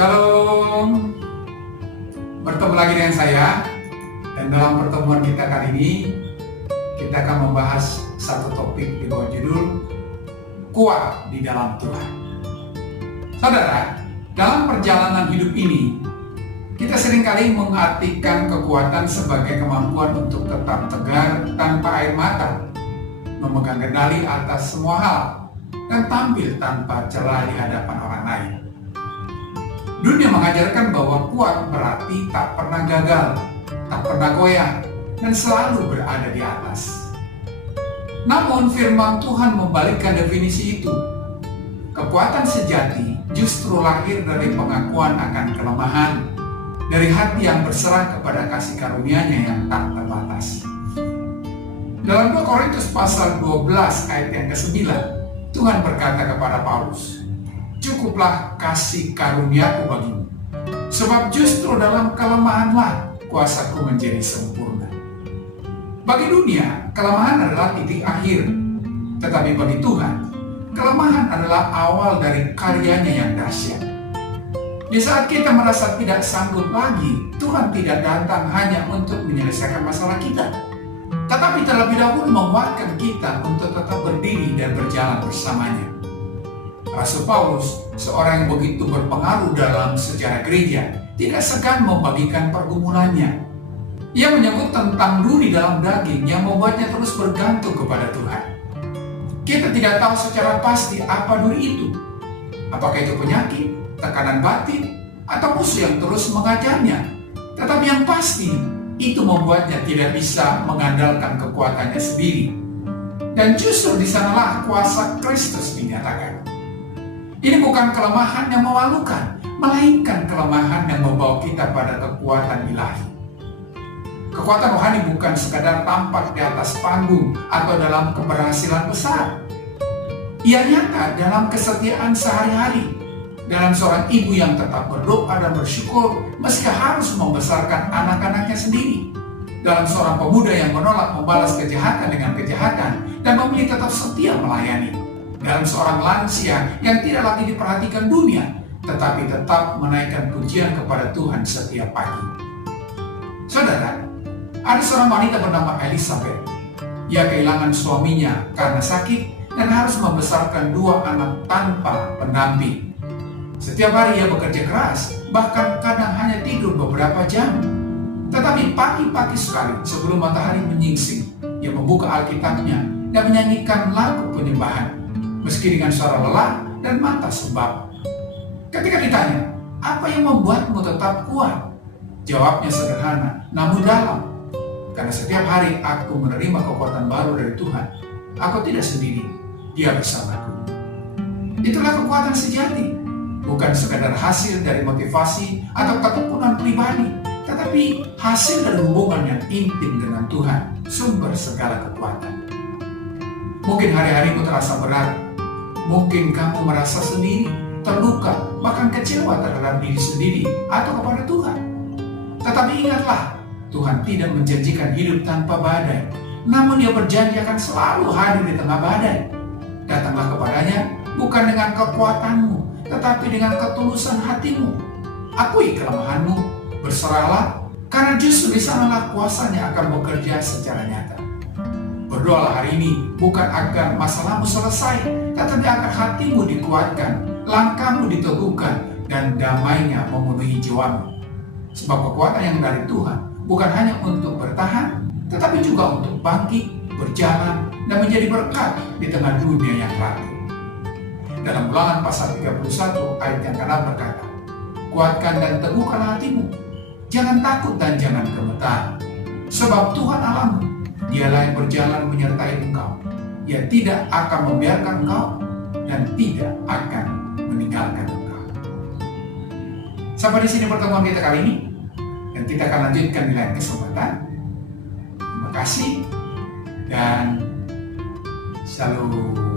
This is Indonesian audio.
Shalom, bertemu lagi dengan saya. Dan dalam pertemuan kita kali ini kita akan membahas satu topik di bawah judul kuat di dalam Tuhan. Saudara, dalam perjalanan hidup ini kita seringkali mengartikan kekuatan sebagai kemampuan untuk tetap tegar tanpa air mata, memegang kendali atas semua hal, dan tampil tanpa celah di hadapan orang lain. Dunia mengajarkan bahwa kuat berarti tak pernah gagal, tak pernah goyah, dan selalu berada di atas. Namun firman Tuhan membalikkan definisi itu. Kekuatan sejati justru lahir dari pengakuan akan kelemahan, dari hati yang berserah kepada kasih karunia-Nya yang tak terbatas. Dalam 2 Korintus pasal 12 ayat yang ke-9, Tuhan berkata kepada Paulus, "Cukuplah kasih karuniaku bagimu, sebab justru dalam kelemahanlah kuasaku menjadi sempurna." Bagi dunia, kelemahan adalah titik akhir. Tetapi bagi Tuhan, kelemahan adalah awal dari karyanya yang dahsyat. Di saat kita merasa tidak sanggup lagi, Tuhan tidak datang hanya untuk menyelesaikan masalah kita, tetapi terlebih dahulu menguatkan kita untuk tetap berdiri dan berjalan bersamanya. Rasul Paulus, seorang yang begitu berpengaruh dalam sejarah gereja, tidak segan membagikan pergumulannya. Ia menyebut tentang duri dalam daging yang membuatnya terus bergantung kepada Tuhan. Kita tidak tahu secara pasti apa duri itu. Apakah itu penyakit, tekanan batin, atau musuh yang terus mengajarnya. Tetapi yang pasti, itu membuatnya tidak bisa mengandalkan kekuatannya sendiri. Dan justru di sanalah kuasa Kristus dinyatakan. Ini bukan kelemahan yang memalukan, melainkan kelemahan yang membawa kita pada kekuatan ilahi. Kekuatan rohani bukan sekadar tampak di atas panggung atau dalam keberhasilan besar. Ia nyata dalam kesetiaan sehari-hari, dalam seorang ibu yang tetap berdoa dan bersyukur meski harus membesarkan anak-anaknya sendiri, dalam seorang pemuda yang menolak membalas kejahatan dengan kejahatan dan memilih tetap setia melayani, dalam seorang lansia yang tidak lagi diperhatikan dunia, tetapi tetap menaikkan pujian kepada Tuhan setiap pagi. Saudara, ada seorang wanita bernama Elizabeth. Ia kehilangan suaminya karena sakit dan harus membesarkan 2 anak tanpa pendamping. Setiap hari ia bekerja keras, bahkan kadang hanya tidur beberapa jam. Tetapi pagi-pagi sekali sebelum matahari menyingsing, ia membuka Alkitabnya dan menyanyikan lagu penyembahan, meski dengan suara lelah dan mata sembab. Ketika ditanya, "Apa yang membuatmu tetap kuat?" Jawabnya sederhana, namun dalam. "Karena setiap hari aku menerima kekuatan baru dari Tuhan. Aku tidak sendiri, Dia bersamaku." Itulah kekuatan sejati. Bukan sekadar hasil dari motivasi atau ketekunan pribadi, tetapi hasil dari hubungan yang intim dengan Tuhan, sumber segala kekuatan. Mungkin hari-harimu terasa berat. Mungkin kamu merasa sendiri, terluka, bahkan kecewa terhadap diri sendiri atau kepada Tuhan. Tetapi ingatlah, Tuhan tidak menjanjikan hidup tanpa badai, namun Dia berjanji akan selalu hadir di tengah badai. Datanglah kepadanya bukan dengan kekuatanmu, tetapi dengan ketulusan hatimu. Akui kelemahanmu, berserahlah, karena justru di sanalah kuasanya akan bekerja secara nyata. Berdoalah hari ini bukan agar masalahmu selesai, tetapi agar hatimu dikuatkan, langkahmu diteguhkan, dan damainya memenuhi jiwamu. Sebab kekuatan yang dari Tuhan bukan hanya untuk bertahan, tetapi juga untuk bangkit, berjalan, dan menjadi berkat di tengah dunia yang rapuh. Dalam Ulangan pasal 31 ayat yang ke-6 berkata, "Kuatkan dan teguhkan hatimu, jangan takut dan jangan gemetar, sebab Tuhan Allahmu, Dialah yang berjalan menyertai engkau. Ia tidak akan membiarkan engkau dan tidak akan meninggalkan engkau." Sampai di sini pertemuan kita kali ini, dan kita akan lanjutkan di lain kesempatan. Terima kasih dan shalom.